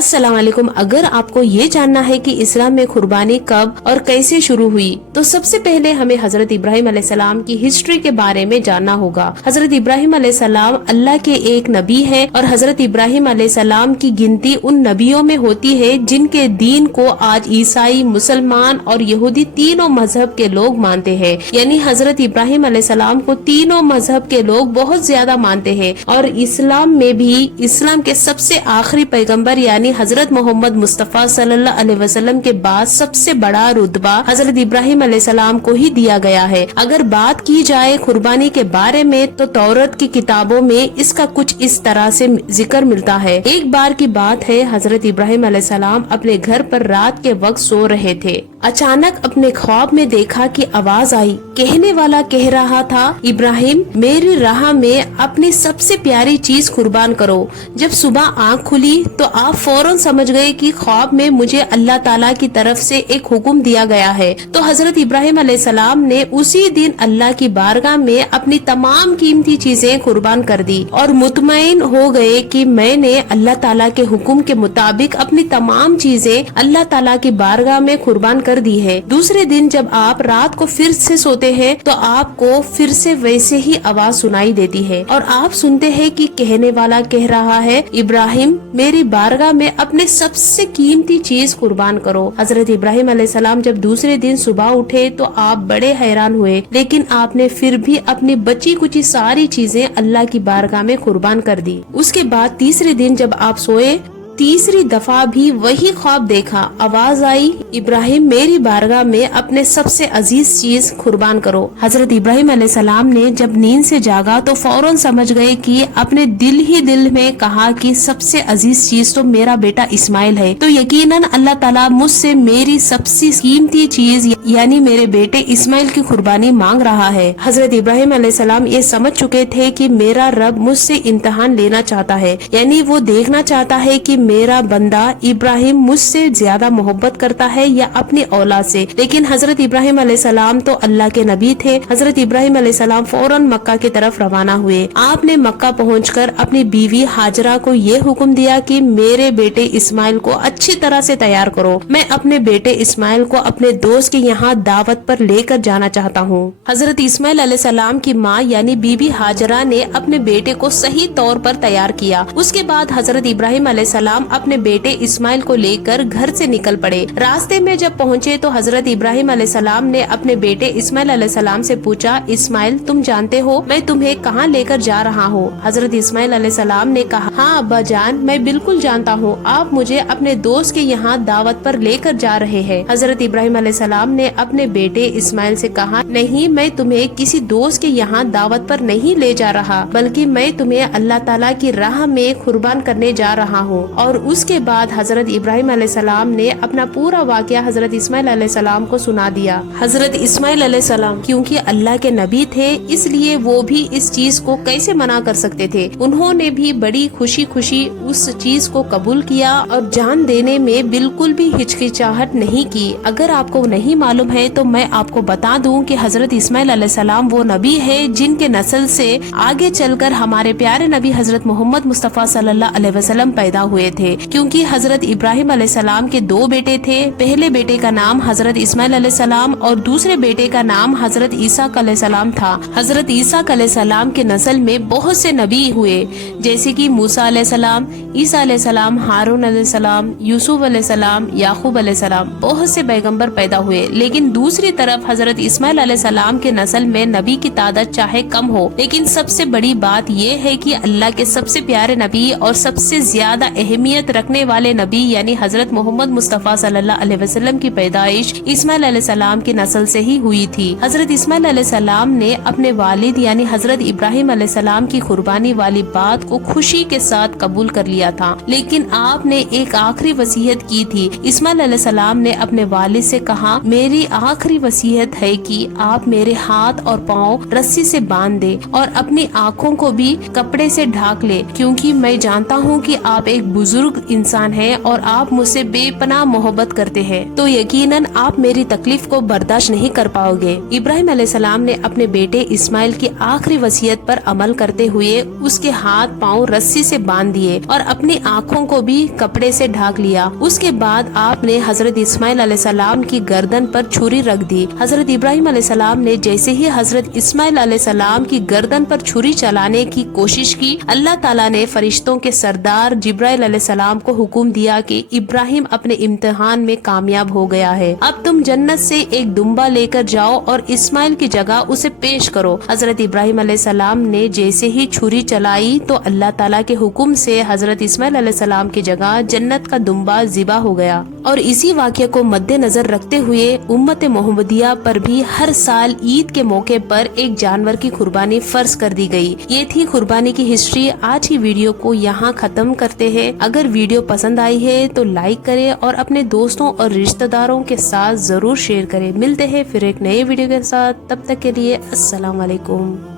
अस्सलाम वालेकुम। अगर आपको ये जानना है कि इस्लाम में कुर्बानी कब और कैसे शुरू हुई, तो सबसे पहले हमें हजरत इब्राहिम अलैहिस्सलाम की हिस्ट्री के बारे में जानना होगा। हजरत इब्राहिम अलैहिस्सलाम अल्लाह के एक नबी है और हजरत इब्राहिम अलैहिस्सलाम की गिनती उन नबियों में होती है जिनके दीन को आज ईसाई, मुसलमान और यहूदी तीनों मजहब के लोग मानते हैं। यानी हजरत इब्राहिम अलैहिस्सलाम को तीनों मजहब के लोग बहुत ज्यादा मानते हैं। और इस्लाम में भी इस्लाम के सबसे आखिरी पैगम्बर यानी हजरत मोहम्मद मुस्तफा सल्लल्लाहु अलैहि वसल्लम के बाद सबसे बड़ा रुतबा हजरत इब्राहिम अलैहिस्सलाम को ही दिया गया है। अगर बात की जाए कुर्बानी के बारे में तो तौरात की किताबों में इसका कुछ इस तरह से जिक्र मिलता है। एक बार की बात है, हजरत इब्राहिम अलैहिस्सलाम अपने घर पर रात के वक्त सो रहे थे। अचानक अपने ख्वाब में देखा कि आवाज आई। कहने वाला कह रहा था, इब्राहिम मेरी राह में अपनी सबसे प्यारी चीज कुर्बान करो। जब सुबह आँख खुली तो आप फौरन समझ गए कि ख्वाब में मुझे अल्लाह ताला की तरफ से एक हुक्म दिया गया है। तो हजरत इब्राहिम अलैहिस्सलाम ने उसी दिन अल्लाह की बारगाह में अपनी तमाम कीमती चीजें कुर्बान कर दी और मुतमईन हो गए कि मैंने अल्लाह ताला के हुक्म के मुताबिक अपनी तमाम चीजें अल्लाह ताला की बारगाह में कुर्बान कर दी है। दूसरे दिन जब आप रात को फिर से सोते हैं तो आपको फिर से वैसे ही आवाज सुनाई देती है और आप सुनते हैं कि कहने वाला कह रहा है, इब्राहिम मेरी बारगाह में अपने सबसे कीमती चीज कुर्बान करो। हजरत इब्राहिम अलैहिस्सलाम जब दूसरे दिन सुबह उठे तो आप बड़े हैरान हुए, लेकिन आपने फिर भी अपनी बची कुची सारी चीजें अल्लाह की बारगाह में कुर्बान कर दी। उसके बाद तीसरे दिन जब आप सोए, तीसरी दफा भी वही ख्वाब देखा। आवाज आई, इब्राहिम मेरी बारगाह में अपने सबसे अजीज चीज कुर्बान करो। हजरत इब्राहिम अलैहिस्सलाम ने जब नींद से जागा तो फौरन समझ गए कि अपने दिल ही दिल में कहा कि सबसे अजीज चीज तो मेरा बेटा इस्माइल है, तो यकीनन अल्लाह ताला मुझसे मेरी सबसे कीमती चीज यानी मेरे बेटे इस्माइल की कुर्बानी मांग रहा है। हजरत इब्राहिम अलैहिस्सलाम ये समझ चुके थे कि मेरा रब मुझसे इम्तिहान लेना चाहता है, यानी वो देखना चाहता है कि मेरा बंदा इब्राहिम मुझसे ज्यादा मोहब्बत करता है या अपनी औलाद से। लेकिन हजरत इब्राहिम अलैहिस्सलाम तो अल्लाह के नबी थे। हजरत इब्राहिम अलैहिस्सलाम फौरन मक्का की तरफ रवाना हुए। आपने मक्का पहुंचकर अपनी बीवी हाजरा को ये हुक्म दिया कि मेरे बेटे इस्माइल को अच्छी तरह से तैयार करो। मैं अपने बेटे इस्माइल को अपने दोस्त के यहाँ दावत पर लेकर जाना चाहता हूँ। हजरत इस्माइल अलैहिस्सलाम की माँ यानी बीबी हाजरा ने अपने बेटे को सही तौर पर तैयार किया। उसके बाद हजरत इब्राहिम अलैहिस्सलाम अपने बेटे इस्माइल को लेकर घर से निकल पड़े। रास्ते में जब पहुँचे तो हजरत इब्राहिम अलैहिस्सलाम ने अपने बेटे इस्माइल अलैहिस्सलाम से पूछा, इस्माइल तुम जानते हो मैं तुम्हें कहाँ लेकर जा रहा हूँ? हजरत इस्माइल अलैहिस्सलाम ने कहा, हाँ अब्बा जान, मैं बिल्कुल जानता हूँ, आप मुझे अपने दोस्त के यहाँ दावत पर लेकर जा रहे हैं। हजरत इब्राहिम अलैहिस्सलाम ने अपने बेटे इस्माइल से कहा, नहीं मैं तुम्हें किसी दोस्त के यहाँ दावत पर नहीं ले जा रहा, बल्कि मैं तुम्हें अल्लाह ताला की राह में कुर्बान करने जा रहा हूँ। और उसके बाद हजरत इब्राहिम अलैहिस्सलाम ने अपना पूरा वाकया हजरत इस्माइल अलैहिस्सलाम को सुना दिया। हजरत इस्माइल अलैहिस्सलाम क्योंकि अल्लाह के नबी थे, इसलिए वो भी इस चीज को कैसे मना कर सकते थे। उन्होंने भी बड़ी खुशी खुशी उस चीज को कबूल किया और जान देने में बिल्कुल भी हिचकिचाहट नहीं की। अगर आपको नहीं मालूम है तो मैं आपको बता दूं कि हजरत इस्माइल अलैहिस्सलाम वो नबी है जिनके नस्ल से आगे चलकर हमारे प्यारे नबी हजरत मोहम्मद मुस्तफा सल्लल्लाहु अलैहि वसल्लम पैदा हुए थे। क्योंकि हजरत इब्राहिम अलैहिस्सलाम के दो बेटे थे। पहले बेटे का नाम हजरत इस्माइल अलैहिस्सलाम और दूसरे बेटे का नाम हजरत ईसा अलैहिस्सलाम था। हजरत ईसा अलैहिस्सलाम के नस्ल में बहुत से नबी हुए, जैसे कि मूसा अलैहिस्सलाम, ईसा अलैहिस्सलाम, हारून अलैहिस्सलाम, यूसुफ अलैहिस्सलाम, याकूब अलैहिस्सलाम, बहुत से पैगंबर पैदा हुए। लेकिन दूसरी तरफ हजरत इस्माइल अलैहिस्सलाम के नस्ल में नबी की तादाद चाहे कम हो, लेकिन सबसे बड़ी बात ये है कि अल्लाह के सबसे प्यारे नबी और सबसे ज्यादा अहमियत रखने वाले नबी यानी हजरत मोहम्मद मुस्तफा सल्लल्लाहु अलैहि वसल्लम की पैदाइश इस्माइल अलैहिस्सलाम की नस्ल से ही हुई थी। हजरत इस्माइल अलैहिस्सलाम ने अपने वालिद यानी हजरत इब्राहिम अलैहिस्सलाम की कुर्बानी वाली बात को खुशी के साथ कबूल कर लिया था, लेकिन आपने एक आखिरी वसीयत की थी। इस्माइल अलैहिस्सलाम ने अपने वालिद से कहा, मेरी आखिरी वसीयत है कि आप मेरे हाथ और पाँव रस्सी से बांध दे और अपनी आँखों को भी कपड़े से ढाक ले, क्योंकि मैं जानता हूँ कि आप एक बुजुर्ग इंसान हैं और आप मुझसे बेपनाह मोहब्बत करते हैं तो यकीनन आप मेरी तकलीफ को बर्दाश्त नहीं कर पाओगे। इब्राहिम अलैहिस्सलाम ने अपने बेटे इस्माइल की आखिरी वसीयत पर अमल करते हुए उसके हाथ पांव रस्सी से बांध दिए और अपनी आँखों को भी कपड़े से ढक लिया। उसके बाद आपने हजरत इस्माइल अलैहिस्सलाम की गर्दन पर छुरी रख दी। हजरत इब्राहिम अलैहिस्सलाम ने जैसे ही हजरत इस्माइल अलैहिस्सलाम की गर्दन पर छुरी चलाने की कोशिश की, अल्लाह ताला ने फरिश्तों के सरदार जिब्राइल अलैहिस्सलाम को हुक्म दिया कि इब्राहिम अपने इम्तिहान में कामयाब हो गया है। अब तुम जन्नत से एक दुम्बा लेकर जाओ और इस्माइल की जगह उसे पेश करो। हजरत इब्राहिम अलैहिस्सलाम ने जैसे ही छुरी चलाई तो अल्लाह ताला के हुक्म से हजरत इस्माइल अलैहिस्सलाम की जगह जन्नत का दुम्बा ज़िबा हो गया। और इसी वाक़े को मद्देनजर रखते हुए उम्मत मोहम्मदिया पर भी हर साल ईद के मौके पर एक जानवर की कुर्बानी फर्ज कर दी गई। ये थी कुर्बानी की हिस्ट्री। आज की वीडियो को यहाँ खत्म करते हैं। अगर वीडियो पसंद आई है तो लाइक करें और अपने दोस्तों और रिश्तेदारों के साथ जरूर शेयर करें। मिलते हैं फिर एक नए वीडियो के साथ, तब तक के लिए अस्सलाम वालेकुम।